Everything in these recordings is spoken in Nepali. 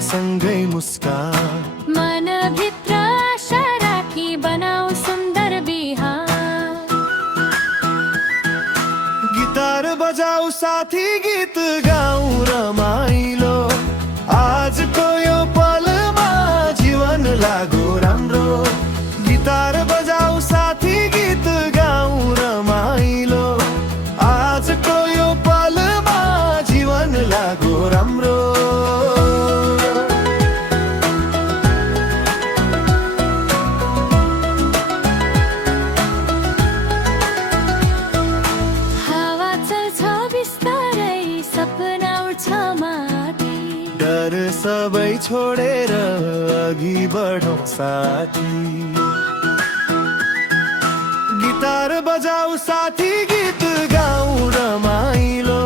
सँगै मुस्कान, मनभित्र आशा राखी बनाऊ सुन्दर बिहान। गिटार बजाऊ साथी गीत गाऊ रमाइलो, आजको यो पलमा जीवन लागो राम्रो। गिटार बजाऊ साथी गीत गाऊ रमाइलो, आजको यो पलमा जीवन लागो राम्रो। हावा चल्छ बिस्तारै सपना उड्छ माथि, डर सबै छोडेर अघि बढौँ साथी। गिटार बजाऊ साथी गीत गाऊ रमाइलो,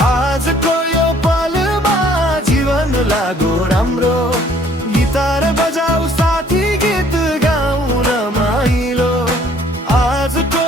आजको यो पलमा जीवन लागो राम्रो। गिटार बजाऊ साथी गीत गाऊ रमाइलो, आजको